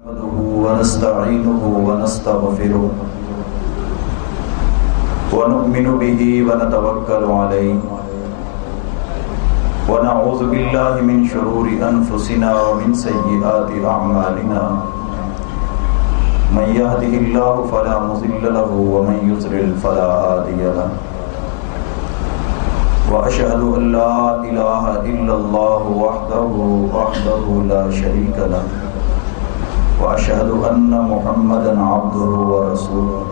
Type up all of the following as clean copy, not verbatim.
نحمده ونستعينه ونستغفره ونؤمن به ونتوكل عليه ونعوذ بالله من شرور أنفسنا ومن سيئات أعمالنا من يهده الله فلا مضل له ومن يضلل فلا هادي له وأشهد أن لا إله إلا الله وحده لا شريك له وأشهد أن محمدا عبده ورسوله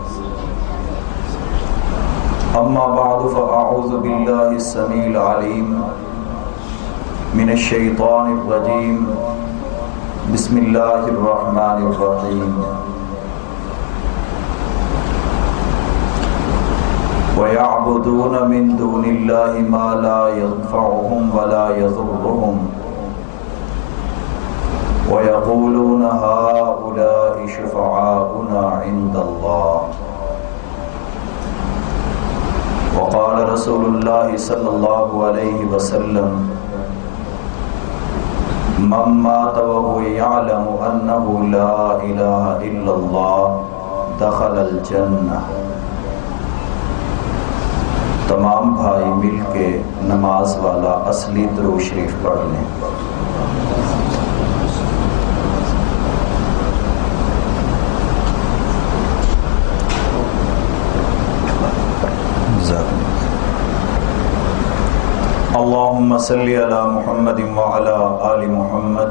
أما بعد فأعوذ بالله السميع العليم من الشيطان الرجيم بسم الله الرحمن الرحيم ويعبدون من دون الله ما لا ينفعهم ولا يضرهم ويقولون هؤلاء شفعاؤنا عند الله وقال رسول الله صلى الله عليه وسلم من مات وهو يعلم أنه لا إله إلا الله دخل الجنة. تمام بھائی مل کے نماز والا اصلی درود شریف پڑھ لیں. اللهم صل على محمد وعلى آل محمد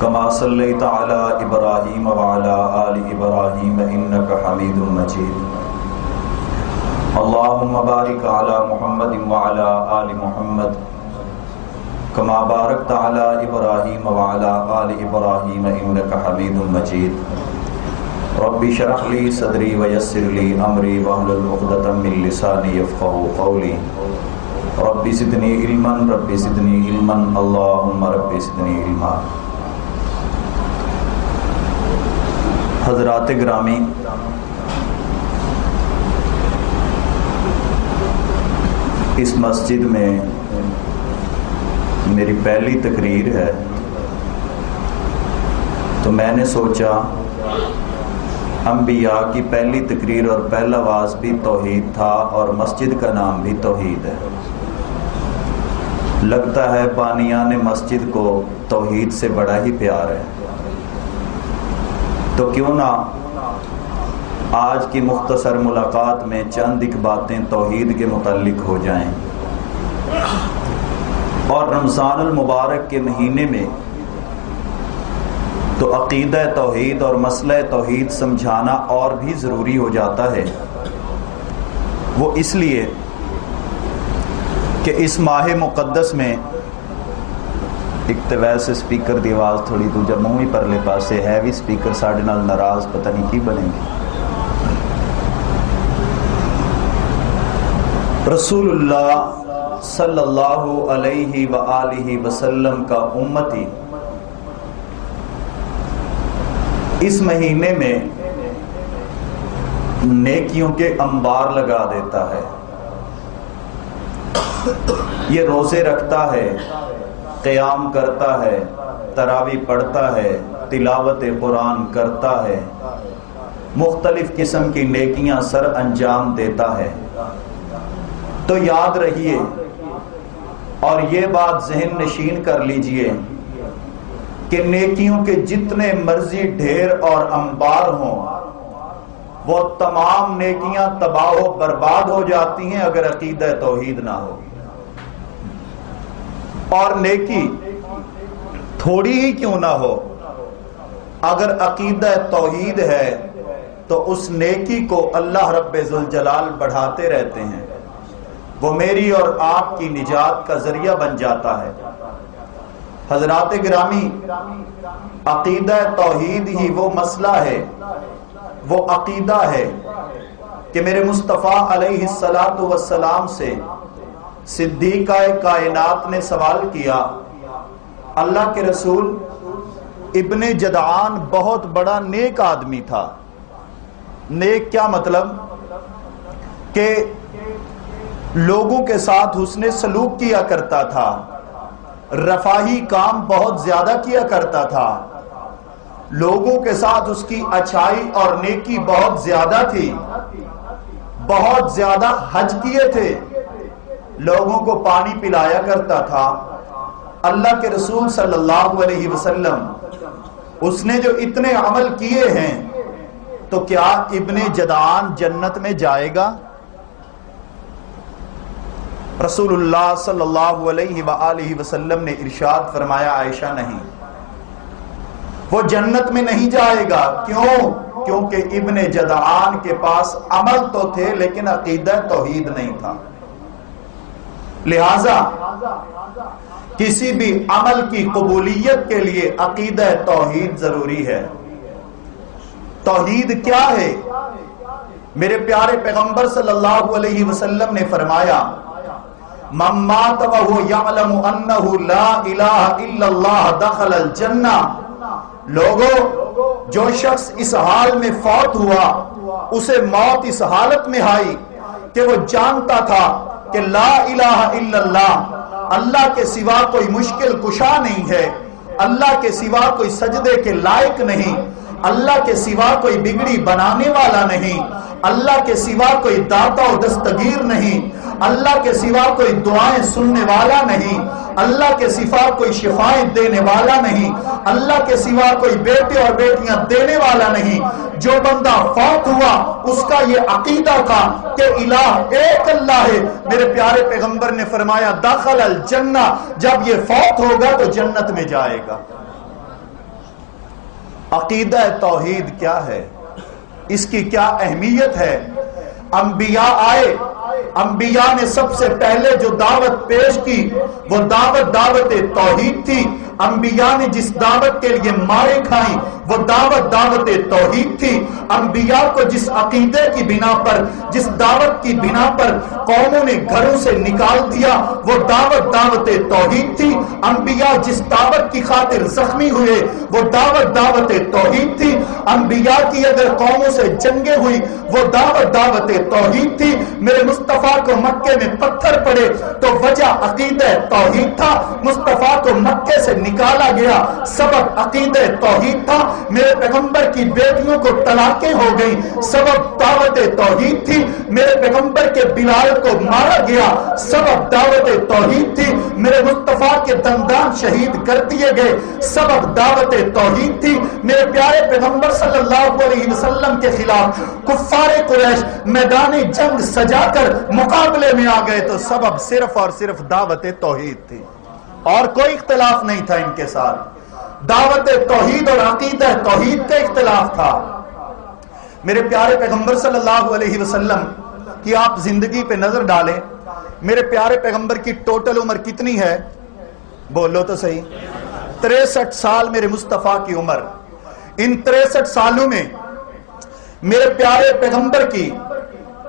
كما صليت على إبراهيم وعلى آل إبراهيم إنك حميد مجيد. اللهم بارك على محمد وعلى آل محمد كما باركت على إبراهيم وعلى آل إبراهيم إنك حميد مجيد. رب اشرح لي صدري ويسر لي أمري واحلل عقدة من لساني يفقهوا قولي. رب زدنی علما رب زدنی علما اللہم رب زدنی علما. حضرات گرامی، اس مسجد میں میری پہلی تقریر ہے، تو میں نے سوچا انبیاء کی پہلی تقریر اور پہلا واعظ بھی توحید تھا اور مسجد کا نام بھی توحید ہے. لگتا ہے بانیان مسجد کو توحید سے بڑا ہی پیار ہے، تو کیوں نہ آج کی مختصر ملاقات میں چند ایک باتیں توحید کے متعلق ہو جائیں. اور رمضان المبارک کے مہینے میں تو عقیدہ توحید اور مسئلہ توحید سمجھانا اور بھی ضروری ہو جاتا ہے. وہ اس لیے کہ اس ماہ مقدس میں ایک تو ویسے سپیکر دی آواز تھوڑی دوجا منہ ہی پرلے پاسے ہے بھی سپیکر ساڑھے نال ناراض پتہ نہیں کی بنے گی. رسول اللہ صلی اللہ علیہ وآلہ وسلم کا امتی اس مہینے میں نیکیوں کے انبار لگا دیتا ہے. یہ روزے رکھتا ہے، قیام کرتا ہے، تراویح پڑھتا ہے، تلاوت قرآن کرتا ہے، مختلف قسم کی نیکیاں سر انجام دیتا ہے. تو یاد رہیے اور یہ بات ذہن نشین کر لیجئے کہ نیکیوں کے جتنے مرضی ڈھیر اور انبار ہوں، وہ تمام نیکیاں تباہ و برباد ہو جاتی ہیں اگر عقیدہ توحید نہ ہو. اور نیکی تھوڑی ہی کیوں نہ ہو، اگر عقیدہ توحید ہے تو اس نیکی کو اللہ رب ذوالجلال بڑھاتے رہتے ہیں. وہ میری اور آپ کی نجات کا ذریعہ بن جاتا ہے. حضرات گرامی، عقیدہ توحید ہی وہ مسئلہ ہے، وہ عقیدہ ہے کہ میرے مصطفیٰ علیہ السلام سے صدیقہ کائنات نے سوال کیا، اللہ کے رسول ابن جدعان بہت بڑا نیک آدمی تھا. نیک کیا مطلب؟ کہ لوگوں کے ساتھ حسن سلوک کیا کرتا تھا، رفاہی کام بہت زیادہ کیا کرتا تھا، لوگوں کے ساتھ اس کی اچھائی اور نیکی بہت زیادہ تھی، بہت زیادہ حج کیے تھے، لوگوں کو پانی پلایا کرتا تھا۔ اللہ کے رسول صلی اللہ علیہ وسلم اس نے جو اتنے عمل کیے ہیں، تو کیا ابن جدعان جنت میں جائے گا؟ رسول اللہ صلی اللہ علیہ وآلہ وسلم نے ارشاد فرمایا، عائشہ نہیں، وہ جنت میں نہیں جائے گا۔ کیوں؟ کیونکہ ابن جدعان کے پاس عمل تو تھے لیکن عقیدہ توحید نہیں تھا۔ لہذا کسی بھی عمل کی قبولیت کے لیے عقیدہ توحید ضروری ہے۔ توحید کیا ہے؟ میرے پیارے پیغمبر صلی اللہ علیہ وسلم نے فرمایا، من مات وهو يعلم انه لا الہ الا اللہ دخل الجنہ۔ لوگوں، جو شخص اس حال میں فوت ہوا، اسے موت اس حالت میں آئی کہ وہ جانتا تھا کہ لا الہ الا اللہ، اللہ کے سوا کوئی مشکل کشا نہیں ہے، اللہ کے سوا کوئی سجدے کے لائق نہیں، اللہ کے سوا کوئی بگڑی بنانے والا نہیں، اللہ کے سوا کوئی داتا و دستگیر نہیں، اللہ کے سوا کوئی دعائیں سننے والا نہیں، اللہ کے سوا کوئی شفائیں دینے والا نہیں، اللہ کے سوا کوئی بیٹے اور بیٹیاں دینے والا نہیں۔ جو بندہ فوت ہوا اس کا یہ عقیدہ تھا کہ الہ ایک اللہ ہے۔ میرے پیارے پیغمبر نے فرمایا، داخل الجنہ، جب یہ فوت ہوگا تو جنت میں جائے گا۔ عقیدہ توحید کیا ہے؟ اس کی کیا اہمیت ہے؟ انبیاء آئے، انبیاء نے سب سے پہلے جو دعوت پیش کی وہ دعوت توحید تھی۔ انبیاء نے جس دعوت کے لیے مارے کھائیں وہ دعوت توحید تھی۔ انبیاء کو جس عقیدے کی بنا پر، جس دعوت کی بنا پر قوموں نے گھروں سے نکال دیا وہ دعوت توحید تھی۔ انبیاء جس دعوت کی خاطر زخمی ہوئے وہ دعوت توحید تھی۔ انبیاء کی اگر قوموں سے جنگیں ہوئی وہ دعوت توحید تھی۔ میرے مصطفیٰ کو مکے میں پتھر پڑے تو وجہ عقیدہ توحید تھا۔ مصطفیٰ کو مکے سے نکالا گیا، سبب عقیدہ توحید تھا۔ میرے پیغمبر کی بیٹیوں کو طلاقیں ہو گئیں، سبب دعوت توحید تھی۔ میرے پیغمبر کے بلال کو مارا گیا، سبب دعوت توحید تھی۔ میرے مصطفیٰ کے دندان شہید کر دیے گئے، سبب دعوت توحید تھی۔ میرے پیارے پیغمبر صلی اللہ علیہ وسلم کے خلاف کفار قریش میدان جنگ سجا کر مقابلے میں آ گئے تو سبب صرف اور صرف دعوت توحید تھی، اور کوئی اختلاف نہیں تھا ان کے ساتھ۔ دعوت توحید اور عقیدہ توحید کا اختلاف تھا۔ میرے پیارے پیغمبر صلی اللہ علیہ وسلم کی آپ زندگی پہ نظر ڈالیں، میرے پیارے پیغمبر کی ٹوٹل عمر کتنی ہے؟ بولو تو صحیح۔ 63 سال میرے مصطفیٰ کی عمر۔ ان 63 سالوں میں میرے پیارے پیغمبر کی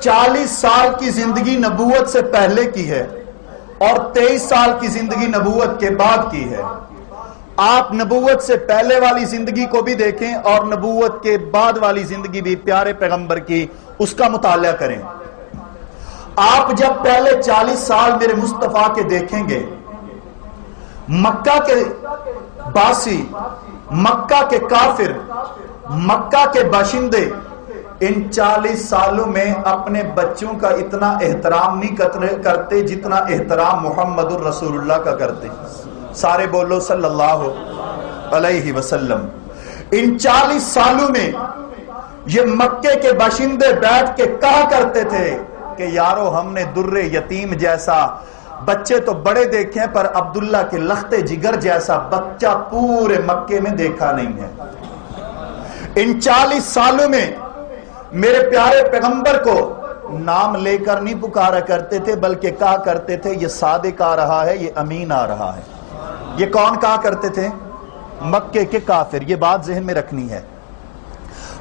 40 سال کی زندگی نبوت سے پہلے کی ہے اور 23 سال کی زندگی نبوت کے بعد کی ہے۔ آپ نبوت سے پہلے والی زندگی کو بھی دیکھیں اور نبوت کے بعد والی زندگی بھی پیارے پیغمبر کی، اس کا مطالعہ کریں۔ آپ جب پہلے 40 سال میرے مصطفیٰ کے دیکھیں گے، مکہ کے باسی، مکہ کے کافر، مکہ کے باشندے ان 40 سالوں میں اپنے بچوں کا اتنا احترام نہیں کرتے جتنا احترام محمد الرسول اللہ کا کرتے۔ سارے بولو صلی اللہ علیہ وسلم۔ ان 40 سالوں میں یہ مکے کے باشندے بیٹھ کے کہا کرتے تھے کہ یارو ہم نے در یتیم جیسا بچے تو بڑے دیکھے ہیں پر عبداللہ کے لخت جگر جیسا بچہ پورے مکے میں دیکھا نہیں ہے۔ ان 40 سالوں میں میرے پیارے پیغمبر کو نام لے کر نہیں پکارا کرتے تھے بلکہ کہا کرتے تھے یہ صادق آ رہا ہے، یہ امین آ رہا ہے۔ یہ کون کہا کرتے تھے؟ مکے کے کافر۔ یہ بات ذہن میں رکھنی ہے۔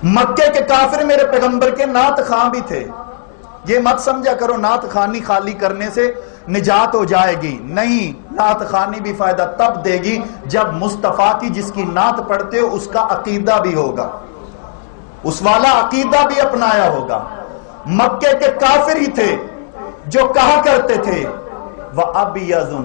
مکے کے کافر میرے پیغمبر کے نعت خواں بھی تھے۔ یہ مت سمجھا کرو نعت خوانی خالی کرنے سے نجات ہو جائے گی، نہیں، نعت خوانی بھی فائدہ تب دے گی جب مصطفیٰ کی جس کی نعت پڑھتے ہو اس کا عقیدہ بھی ہوگا، اس والا عقیدہ بھی اپنایا ہوگا۔ مکے کے کافر ہی تھے جو کہا کرتے تھے وَأَبْيَضٌ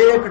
1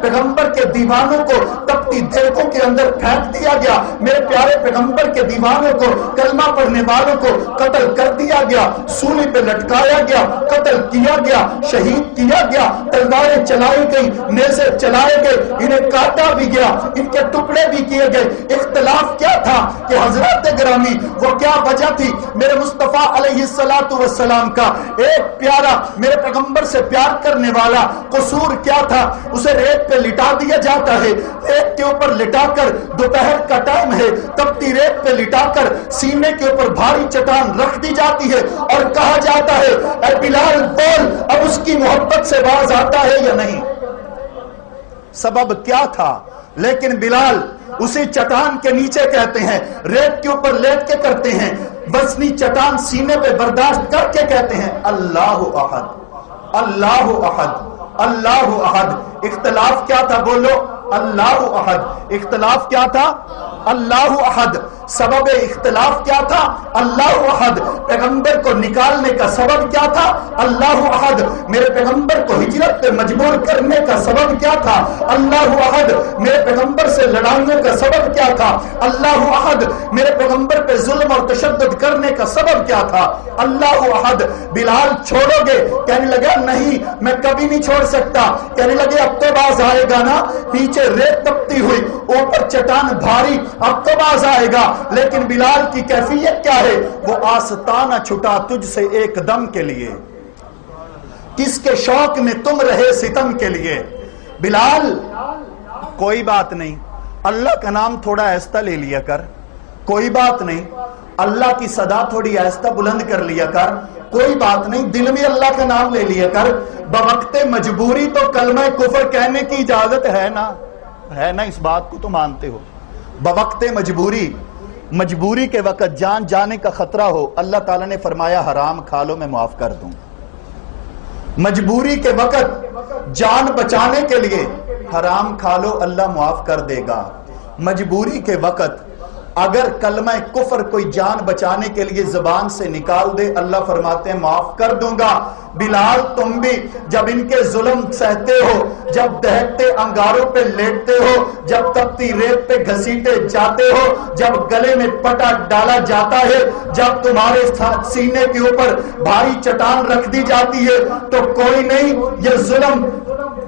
پیغمبر کے دیوانوں کو تپتی دیگوں کے اندر پھینک دیا گیا، میرے پیارے پیغمبر کے دیوانوں کو، کلمہ پڑھنے والوں کو قتل کر دیا گیا، سولی پہ لٹکایا گیا، قتل کیا گیا، شہید کیا گیا، تلواریں چلائی گئی، نیزے چلائے گئے، انہیں کاٹا بھی گیا، ان کے ٹکڑے بھی کیے گئے۔ اختلاف کیا تھا کہ حضرات گرامی وہ کیا وجہ تھی؟ میرے مصطفیٰ علیہ السلام کا ایک پیارا میرے پیغمبر سے پیار کرنے والا قصور کیا تھا؟ اسے ریت پہ لٹا دیا جاتا ہے، ریت کے اوپر لٹا کر، دوپہر کا ٹائم ہے، تپتی ریت پہ لٹا کر سینے کے اوپر بھاری چٹان رکھ دی جاتی ہے اور کہا جاتا ہے اے بلال بول، اب اس کی محبت سے باز آتا ہے یا نہیں؟ سبب کیا تھا؟ لیکن بلال اسی چٹان کے نیچے کہتے ہیں، ریت کے اوپر لیٹ کے کرتے ہیں، وزنی چٹان سینے پہ برداشت کر کے کہتے ہیں اللہ احد، اللہ احد، اللہ احد۔ اختلاف کیا تھا؟ بولو اللہ احد۔ اختلاف کیا تھا؟ اللہ احد۔ سبب اختلاف کیا تھا؟ اللہ احد۔ پیغمبر کو نکالنے کا سبب کیا تھا؟ اللہ احد۔ میرے پیغمبر کو ہجرت پہ مجبور کرنے کا سبب کیا تھا؟ اللہ احد۔ میرے پیغمبر سے لڑائیوں کا سبب کیا تھا؟ اللہ احد۔ میرے پیغمبر پہ ظلم اور تشدد کرنے کا سبب کیا تھا؟ اللہ احد۔ بلال چھوڑو گے؟ کہنے لگا نہیں میں کبھی نہیں چھوڑ سکتا۔ کہنے لگے اب تو باز آئے گا نا، پیچھے ریت تپتی ہوئی، اوپر چٹان بھاری، اب تو باز آئے گا۔ لیکن بلال کی کیفیت کیا ہے؟ وہ آستانہ چھٹا تجھ سے ایک دم کے لیے، کس کے شوق میں تم رہے ستم کے لیے۔ بلال کوئی بات نہیں، اللہ کا نام تھوڑا آہستہ لے لیا کر، کوئی بات نہیں، اللہ کی صدا تھوڑی آہستہ بلند کر لیا کر، کوئی بات نہیں، دل میں اللہ کا نام لے لیا کر۔ بوقت مجبوری تو کلمہ کفر کہنے کی اجازت ہے نا، ہے نا، اس بات کو تو مانتے ہو۔ بوقت مجبوری کے وقت جان جانے کا خطرہ ہو، اللہ تعالیٰ نے فرمایا حرام کھا لو میں معاف کر دوں۔ مجبوری کے وقت جان بچانے کے لیے حرام کھا لو اللہ معاف کر دے گا۔ مجبوری کے وقت اگر کلمہ کفر کوئی جان بچانے کے لیے زبان سے نکال دے، اللہ فرماتے ہیں معاف کر دوں گا۔ بلال تم بھی جب ان کے ظلم سہتے ہو، جب دہتے انگاروں پہ لیٹتے ہو، جب تپتی ریت پہ گھسیٹے جاتے ہو، جب گلے میں پٹا ڈالا جاتا ہے، جب تمہارے سینے کے اوپر بھاری چٹان رکھ دی جاتی ہے، تو کوئی نہیں، یہ ظلم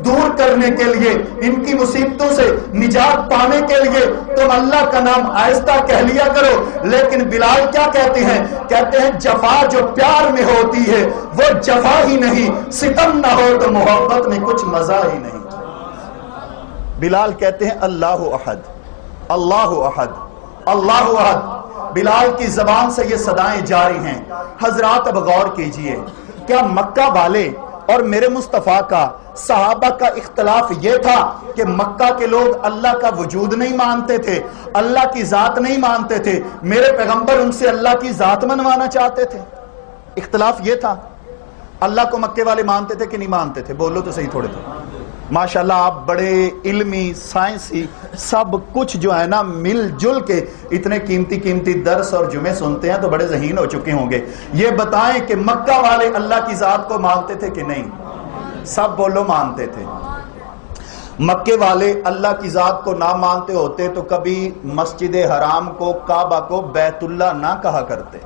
دور کرنے کے لیے، ان کی مصیبتوں سے نجات پانے کے لیے تم اللہ کا نام آہستہ کہہ لیا کرو۔ لیکن بلال کیا کہتے ہیں؟ کہتے ہیں جفا جو پیار میں ہوتی ہے وہ جفا ہی نہیں، ستم نہ ہو تو محبت میں کچھ مزہ ہی نہیں۔ بلال کہتے ہیں اللہ احد، اللہ احد، اللہ احد۔ بلال کی زبان سے یہ صدائیں جاری ہیں۔ حضرات اب غور کیجئے، کیا مکہ والے اور میرے مصطفیٰ کا، صحابہ کا اختلاف یہ تھا کہ مکہ کے لوگ اللہ کا وجود نہیں مانتے تھے، اللہ کی ذات نہیں مانتے تھے، میرے پیغمبر ان سے اللہ کی ذات منوانا چاہتے تھے؟ اختلاف یہ تھا۔ اللہ کو مکے والے مانتے تھے کہ نہیں مانتے تھے؟ بولو تو صحیح تھوڑے تھے۔ ماشاءاللہ آپ بڑے علمی، سائنسی، سب کچھ جو ہے نا مل جل کے اتنے قیمتی درس اور جمعے سنتے ہیں تو بڑے ذہین ہو چکے ہوں گے۔ یہ بتائیں کہ مکہ والے اللہ کی ذات کو مانتے تھے کہ نہیں؟ سب بولو مانتے تھے۔ مکے والے اللہ کی ذات کو نہ مانتے ہوتے تو کبھی مسجد حرام کو، کعبہ کو بیت اللہ نہ کہا کرتے،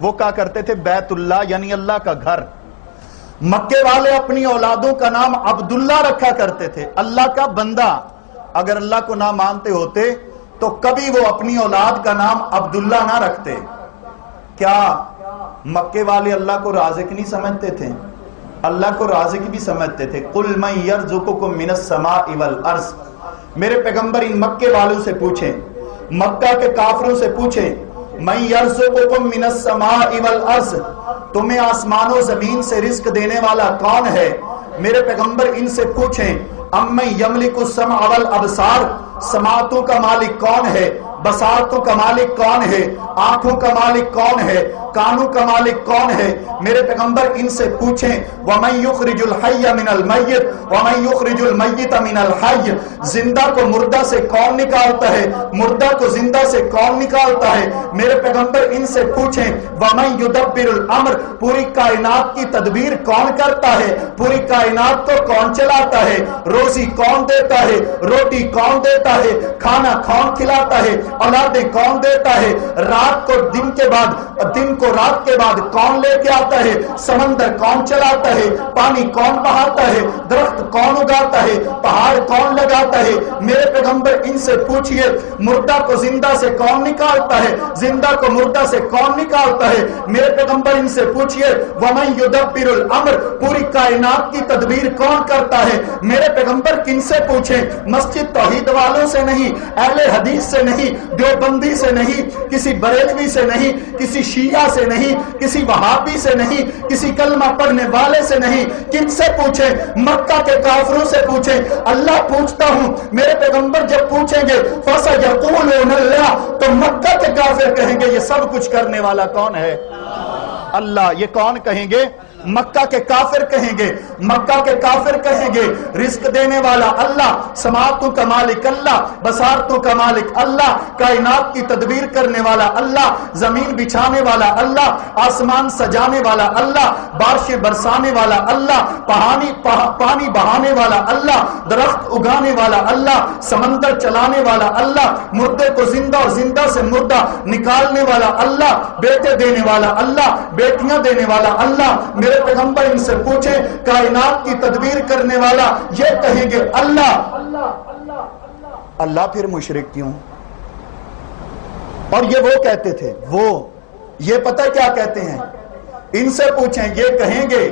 وہ کہا کرتے تھے بیت اللہ یعنی اللہ کا گھر۔ مکے والے اپنی اولادوں کا نام عبداللہ رکھا کرتے تھے، اللہ کا بندہ۔ اگر اللہ کو نہ مانتے ہوتے تو کبھی وہ اپنی اولاد کا نام عبداللہ نہ رکھتے۔ کیا مکے والے اللہ کو رازق نہیں سمجھتے تھے؟ اللہ کو رازق بھی سمجھتے تھے۔ قُلْ مَنْ يَرْزُقُكُم مِّنَ السَّمَاءِ وَالْأَرْضِ۔ میرے پیغمبر ان مکے والوں سے پوچھیں، مکہ کے کافروں سے پوچھیں، مَنْ يَرْزُقُكُم مِّنَ السَّمَاءِ وَالْأَرْضِ، تمہیں آسمان و زمین سے رزق دینے والا کون ہے؟ میرے پیغمبر ان سے پوچھیں، اَمَّنْ يَمْلِكُ السَّمْعَ وَالْأَبْصَارَ، سماعتوں کا مالک کون ہے؟ بصارتوں کا مالک کون ہے؟ آنکھوں کا مالک کون ہے؟ کانوں کا مالک کون ہے؟ میرے پیغمبر ان سے پوچھیں وَمَن يُخْرِجُ الْحَيَّ مِنَ الْمَيِّتِ وَمَن يُخْرِجُ الْمَيِّتَ مِنَ الْحَيِّ، زندہ کو مردہ سے کون نکالتا ہے، مردہ کو زندہ سے کون نکالتا ہے؟ میرے پیغمبر ان سے پوچھیں وَمَن يُدَبِّرُ الْأَمْرِ، پوری کائنات کی تدبیر کون کرتا ہے، پوری کائنات کو کون چلاتا ہے، روزی کون دیتا ہے، روٹی کون دیتا ہے، کھانا کون کھلاتا ہے، اولادیں کون دیتا ہے، رات کو دن کے بعد، دن کو رات کے بعد کون لے کے آتا ہے، سمندر کون چلاتا ہے، پانی کون بہاتا ہے، درخت کون اگاتا ہے، پہاڑ کون لگاتا ہے؟ میرے پیغمبر ان سے پوچھئے مردہ کو زندہ سے کون نکالتا ہے، زندہ کو مردہ سے کون نکالتا ہے؟ میرے پیغمبر ان سے پوچھئے وَمَن يُدَبِّرُ الْأَمْرِ، پوری کائنات کی تدبیر کون کرتا ہے؟ میرے پیغمبر کن سے پوچھیں؟ مسجد توحید والوں سے نہیں، اہل حدیث سے نہیں، دیوبندی سے نہیں، کسی بریلوی سے نہیں، کسی شیعہ سے نہیں، کسی وہابی سے نہیں، کسی کلمہ پڑھنے والے سے نہیں، کن سے پوچھیں؟ مکہ کے کافروں سے پوچھیں۔ اللہ پوچھتا ہوں، میرے پیغمبر جب پوچھیں گے فَسَيَقُولُونَ اللَّهُ، تو مکہ کے کافر کہیں گے یہ سب کچھ کرنے والا کون ہے؟ اللہ۔ یہ کون کہیں گے؟ مکہ کے کافر کہیں گے، مکہ کے کافر کہیں گے رزق دینے والا اللہ، سماعتوں کا مالک اللہ، بصارتوں کا مالک اللہ، کائنات کی تدبیر کرنے والا اللہ، زمین بچھانے والا اللہ، آسمان سجانے والا اللہ، بارشیں برسانے والا اللہ، پانی بہانے والا اللہ، درخت اگانے والا اللہ، سمندر چلانے والا اللہ، مردے کو زندہ اور زندہ سے مردہ نکالنے والا اللہ، بیٹے دینے والا اللہ، بیٹیاں دینے والا اللہ۔ میرے پیغمبر ان سے پوچھیں کائنات کی تدبیر کرنے والا، یہ کہیں گے اللہ۔ اللہ پھر مشرک کیوں؟ اور یہ وہ کہتے تھے، وہ یہ پتہ کیا کہتے ہیں؟ ان سے پوچھیں، یہ کہیں گے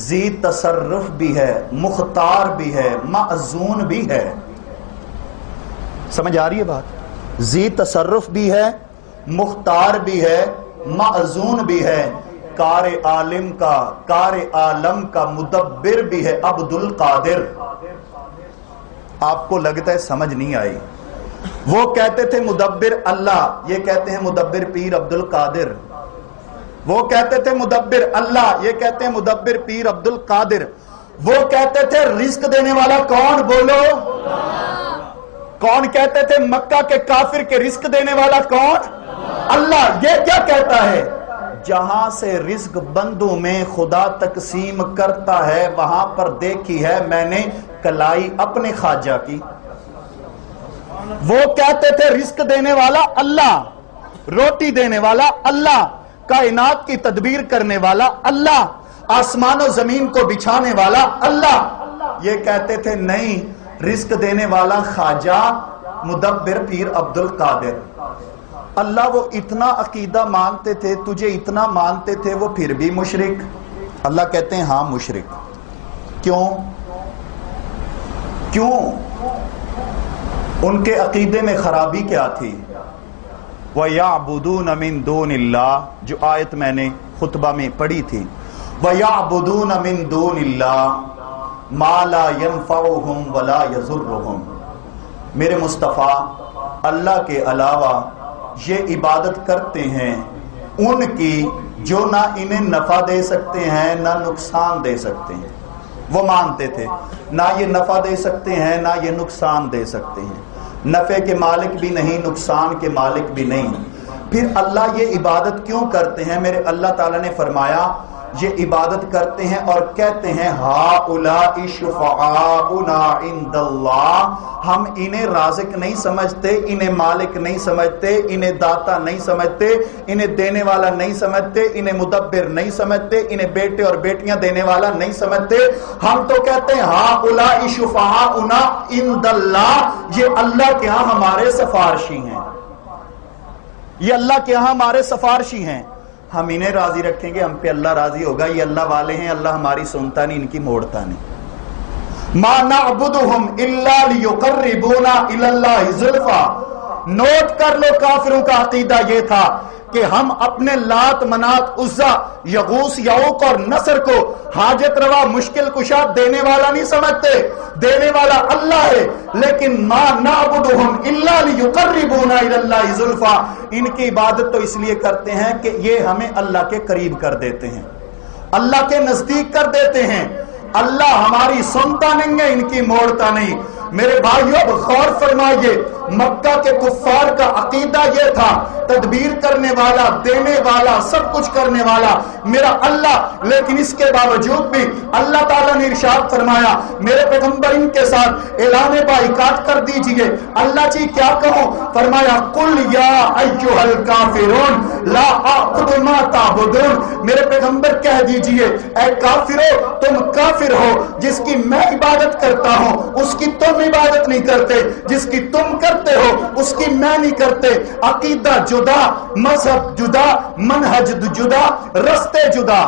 ذی تصرف بھی ہے، مختار بھی ہے، معزون بھی ہے۔ سمجھ آ رہی ہے بات؟ ذی تصرف بھی ہے، مختار بھی ہے، معزون بھی ہے، کار عالم کا، کار عالم کا مدبر بھی ہے، عبد القادر۔ آپ کو لگتا ہے سمجھ نہیں آئی؟ وہ کہتے تھے مدبر اللہ، یہ کہتے ہیں مدبر پیر عبد القادر۔ وہ کہتے تھے مدبر اللہ، یہ کہتے ہیں مدبر پیر عبد القادر۔ وہ کہتے تھے رزق دینے والا کون؟ بولو کون کہتے تھے؟ مکہ کے کافر کے رزق دینے والا کون؟ اللہ۔ یہ کیا کہتا ہے؟ جہاں سے رزق بندوں میں خدا تقسیم کرتا ہے وہاں پر دیکھی ہے میں نے کلائی اپنے خواجہ کی۔ وہ کہتے تھے رزق دینے والا اللہ، روٹی دینے والا اللہ، کائنات کی تدبیر کرنے والا اللہ، آسمان و زمین کو بچھانے والا اللہ۔ یہ کہتے تھے نہیں، رزق دینے والا خواجہ مدبر پیر عبد القادر۔ اللہ وہ اتنا عقیدہ مانتے تھے، تجھے اتنا مانتے تھے، وہ پھر بھی مشرک؟ اللہ کہتے ہیں ہاں مشرک۔ کیوں؟ کیوں؟ ان کے عقیدے میں خرابی کیا تھی؟ وَيَعْبُدُونَ مِن دُونِ اللَّهِ، جو آیت میں نے خطبہ میں پڑھی تھی، وَيَعْبُدُونَ مِن دُونِ اللَّهِ مَا لَا يَنْفَعُهُمْ وَلَا يَضُرُّهُمْ۔ میرے مصطفیٰ اللہ کے علاوہ یہ عبادت کرتے ہیں ان کی جو نہ انہیں نفع دے سکتے ہیں نہ نقصان دے سکتے ہیں۔ وہ مانتے تھے نہ یہ نفع دے سکتے ہیں نہ یہ نقصان دے سکتے ہیں، نفع کے مالک بھی نہیں، نقصان کے مالک بھی نہیں۔ پھر اللہ یہ عبادت کیوں کرتے ہیں؟ میرے اللہ تعالیٰ نے فرمایا یہ عبادت کرتے ہیں اور کہتے ہیں ہَؤُلَاءِ شُفَعَاؤُنَا عِندَ اللَّهِ، ہم انہیں رازق نہیں سمجھتے، انہیں مالک نہیں سمجھتے، انہیں داتا نہیں سمجھتے، انہیں دینے والا نہیں سمجھتے، انہیں مدبر نہیں سمجھتے، انہیں بیٹے اور بیٹیاں دینے والا نہیں سمجھتے۔ ہم تو کہتے ہیں ہَؤُلَاءِ شُفَعَاؤُنَا عِندَ اللَّهِ، یہ اللہ کے ہاں ہمارے سفارشی ہیں، یہ اللہ کے ہاں ہمارے سفارشی ہیں، ہم انہیں راضی رکھیں گے، ہم پہ اللہ راضی ہوگا، یہ اللہ والے ہیں، اللہ ہماری سنتا نہیں، ان کی موڑتا نہیں۔ مَا نَعْبُدُهُمْ إِلَّا لِيُقَرِّبُونَا إِلَى اللَّهِ زُلْفَى۔ نوٹ کر لو کافروں کا عقیدہ یہ تھا کہ ہم اپنے لات منات عزا یغوث یعوق اور نصر کو حاجت روا مشکل کشا دینے والا نہیں سمجھتے، دینے والا اللہ ہے، لیکن ما نعبدہم الا لیقربونا الی اللہ زلفا، ان کی عبادت تو اس لیے کرتے ہیں کہ یہ ہمیں اللہ کے قریب کر دیتے ہیں، اللہ کے نزدیک کر دیتے ہیں۔ اللہ ہماری سنتا نہیں ہے، ان کی موڑتا نہیں۔ میرے بھائیو اب غور فرمائیے، مکہ کے کفار کا عقیدہ یہ تھا تدبیر کرنے والا، دینے والا، سب کچھ کرنے والا میرا اللہ، لیکن اس کے باوجود بھی اللہ تعالیٰ نے ارشاد فرمایا میرے پیغمبر ان کے ساتھ اعلان بائیکاٹ کر دیجئے۔ اللہ جی کیا کہوں؟ فرمایا قل یا ایھا الکافرون لا اعبد ما تعبدون، میرے پیغمبر کہہ دیجئے اے کافرو تم کافر ہو، جس کی میں عبادت کرتا ہوں اس کی تم عبادت نہیں کرتے، جس کی تم کرتے ہو اس کی میں نہیں کرتے۔ عقیدہ جدا، مذہب جدا، منہج جدا، رستے جدا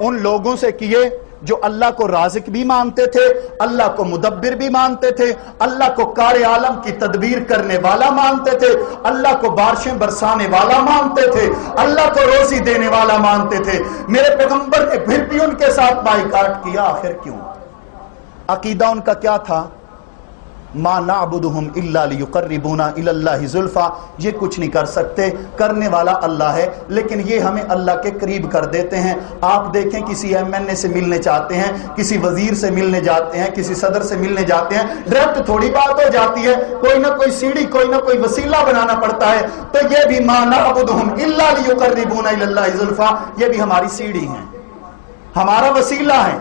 ان لوگوں سے کیے جو اللہ کو رازق بھی مانتے تھے، اللہ کو مدبر بھی مانتے تھے، اللہ کو کار عالم کی تدبیر کرنے والا مانتے تھے، اللہ کو بارشیں برسانے والا مانتے تھے، اللہ کو روزی دینے والا مانتے تھے۔ میرے پیغمبر نے پھر بھی ان کے ساتھ بائیکاٹ کیا، آخر کیوں؟ عقیدہ ان کا کیا تھا؟ ما نعبدہم الا لیقربونا الی اللہ زلفا، یہ کچھ نہیں کر سکتے، کرنے والا اللہ ہے، لیکن یہ ہمیں اللہ کے قریب کر دیتے ہیں۔ آپ دیکھیں کسی ایم این اے سے ملنے چاہتے ہیں، کسی وزیر سے ملنے جاتے ہیں، کسی صدر سے ملنے جاتے ہیں، ڈائریکٹ تھوڑی بات ہو جاتی ہے، کوئی نہ کوئی سیڑھی، کوئی نہ کوئی وسیلہ بنانا پڑتا ہے۔ تو یہ بھی ما نعبدہم الا لیقربونا الی اللہ زلفا، یہ بھی ہماری سیڑھی ہیں، ہمارا وسیلہ ہے،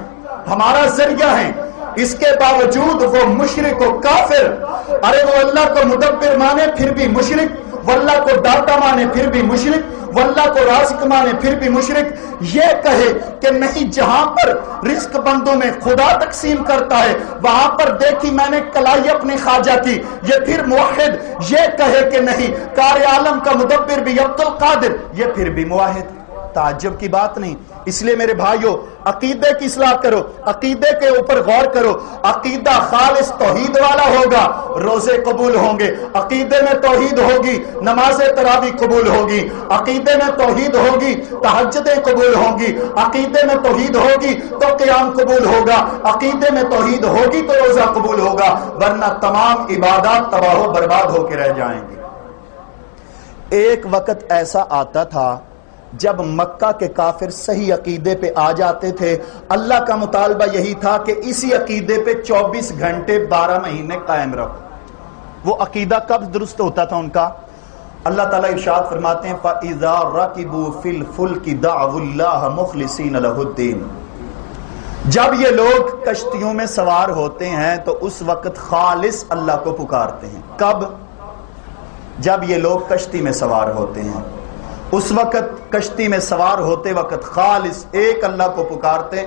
ہمارا ذریعہ ہے۔ اس کے باوجود وہ مشرک و کافر، ارے وہ اللہ کو مدبر مانے پھر بھی مشرک، وہ اللہ کو داتا مانے پھر بھی مشرک، وہ اللہ کو رازق مانے پھر بھی مشرک، یہ کہے کہ نہیں جہاں پر رزق بندوں میں خدا تقسیم کرتا ہے وہاں پر دیکھی میں نے کلائی اپنے خواجہ کی، یہ پھر موحد، یہ کہے کہ نہیں کار عالم کا مدبر بھی عبد القادر، یہ پھر بھی موحد۔ تعجب کی بات نہیں۔ اس لیے میرے بھائیو عقیدے کی اصلاح کرو، عقیدے کے اوپر غور کرو۔ عقیدہ خالص توحید والا ہوگا، روزے قبول ہوں گے۔ عقیدے میں توحید ہوگی، نماز تراویح قبول ہوگی۔ عقیدے میں توحید ہوگی، تہجدیں قبول ہوں گی۔ عقیدے میں توحید ہوگی تو قیام قبول ہوگا۔ عقیدے میں توحید ہوگی تو روزہ قبول ہوگا، ورنہ تمام عبادات تباہ و برباد ہو کے رہ جائیں گی۔ ایک وقت ایسا آتا تھا جب مکہ کے کافر صحیح عقیدے پہ آ جاتے تھے، اللہ کا مطالبہ یہی تھا کہ اسی عقیدے پہ 24 گھنٹے 12 مہینے قائم رہو۔ وہ عقیدہ کب درست ہوتا تھا ان کا؟ اللہ تعالیٰ ارشاد فرماتے ہیں فَإِذَا رَكِبُوا فِي الْفُلْكِ دَعَوُا اللَّهَ مُخْلِصِينَ لَهُ الدِّينَ، جب یہ لوگ کشتیوں میں سوار ہوتے ہیں تو اس وقت خالص اللہ کو پکارتے ہیں۔ کب؟ جب یہ لوگ کشتی میں سوار ہوتے ہیں، اس وقت کشتی میں سوار ہوتے وقت خالص ایک اللہ کو پکارتے۔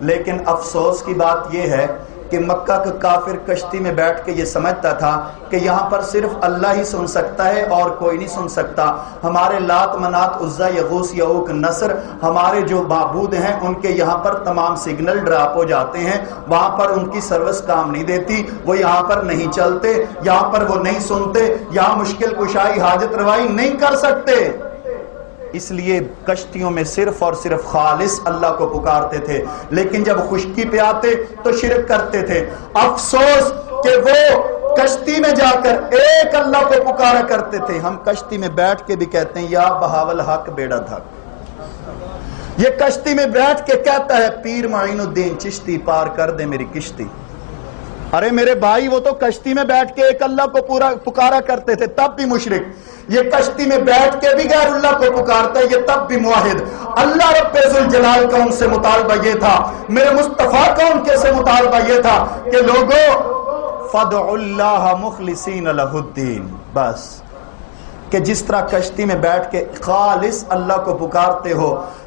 لیکن افسوس کی بات یہ ہے کہ مکہ کا کافر کشتی میں بیٹھ کے یہ سمجھتا تھا کہ یہاں پر صرف اللہ ہی سن سکتا ہے اور کوئی نہیں سن سکتا۔ ہمارے لات منات عزا یغوث یعوق نصر، ہمارے جو معبود ہیں ان کے یہاں پر تمام سگنل ڈراپ ہو جاتے ہیں، وہاں پر ان کی سروس کام نہیں دیتی، وہ یہاں پر نہیں چلتے، یہاں پر وہ نہیں سنتے، یہاں مشکل کشائی حاجت روائی نہیں کر سکتے۔ اس لیے کشتیوں میں صرف اور صرف خالص اللہ کو پکارتے تھے، لیکن جب خشکی پہ آتے تو شرک کرتے تھے۔ افسوس کہ وہ کشتی میں جا کر ایک اللہ کو پکارا کرتے تھے۔ ہم کشتی میں بیٹھ کے بھی کہتے ہیں یا بہاول حق بیڑا دھک، یہ کشتی میں بیٹھ کے کہتا ہے پیر معین الدین چشتی پار کر دے میری کشتی۔ ارے میرے بھائی وہ تو کشتی میں بیٹھ کے ایک اللہ کو پورا پکارا کرتے تھے، تب بھی مشرک۔ یہ کشتی میں بیٹھ کے بھی غیر اللہ کو پکارتا ہے، یہ تب بھی موحد۔ اللہ رب ذوالجلال کا ان سے مطالبہ یہ تھا، میرے مصطفیٰ کا ان کے سے مطالبہ یہ تھا کہ لوگوں فَادْعُوا اللَّهَ مُخْلِصِينَ لَهُ الدِّينَ، بس کہ جس طرح کشتی میں بیٹھ کے خالص اللہ کو پکارتے ہو،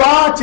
5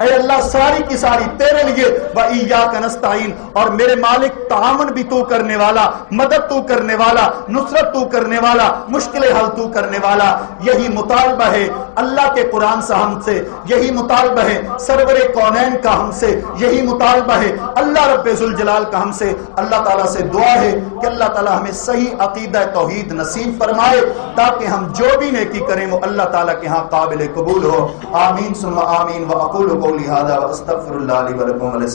اے اللہ ساری کی ساری تیرے لیے، وَإِيَّاكَ نَسْتَعِينُ، اور میرے مالک تعاون بھی تو کرنے والا، مدد تو کرنے والا، نصرت تو کرنے والا، مشکل حل تو کرنے والا۔ یہی مطالبہ ہے اللہ کے قرآن سے ہم سے، یہی مطالبہ ہے سرور کونین کا ہم سے، یہی مطالبہ ہے اللہ رب ذوالجلال کا ہم سے۔ اللہ تعالیٰ سے دعا ہے کہ اللہ تعالیٰ ہمیں صحیح عقیدہ توحید نصیب فرمائے تاکہ ہم جو بھی نیکی کریں وہ اللہ تعالیٰ کے ہاں قابل قبول ہو۔ آمین ثم آمین، وأقول قولی ھذا وأستغفر اللہ لی ولکم۔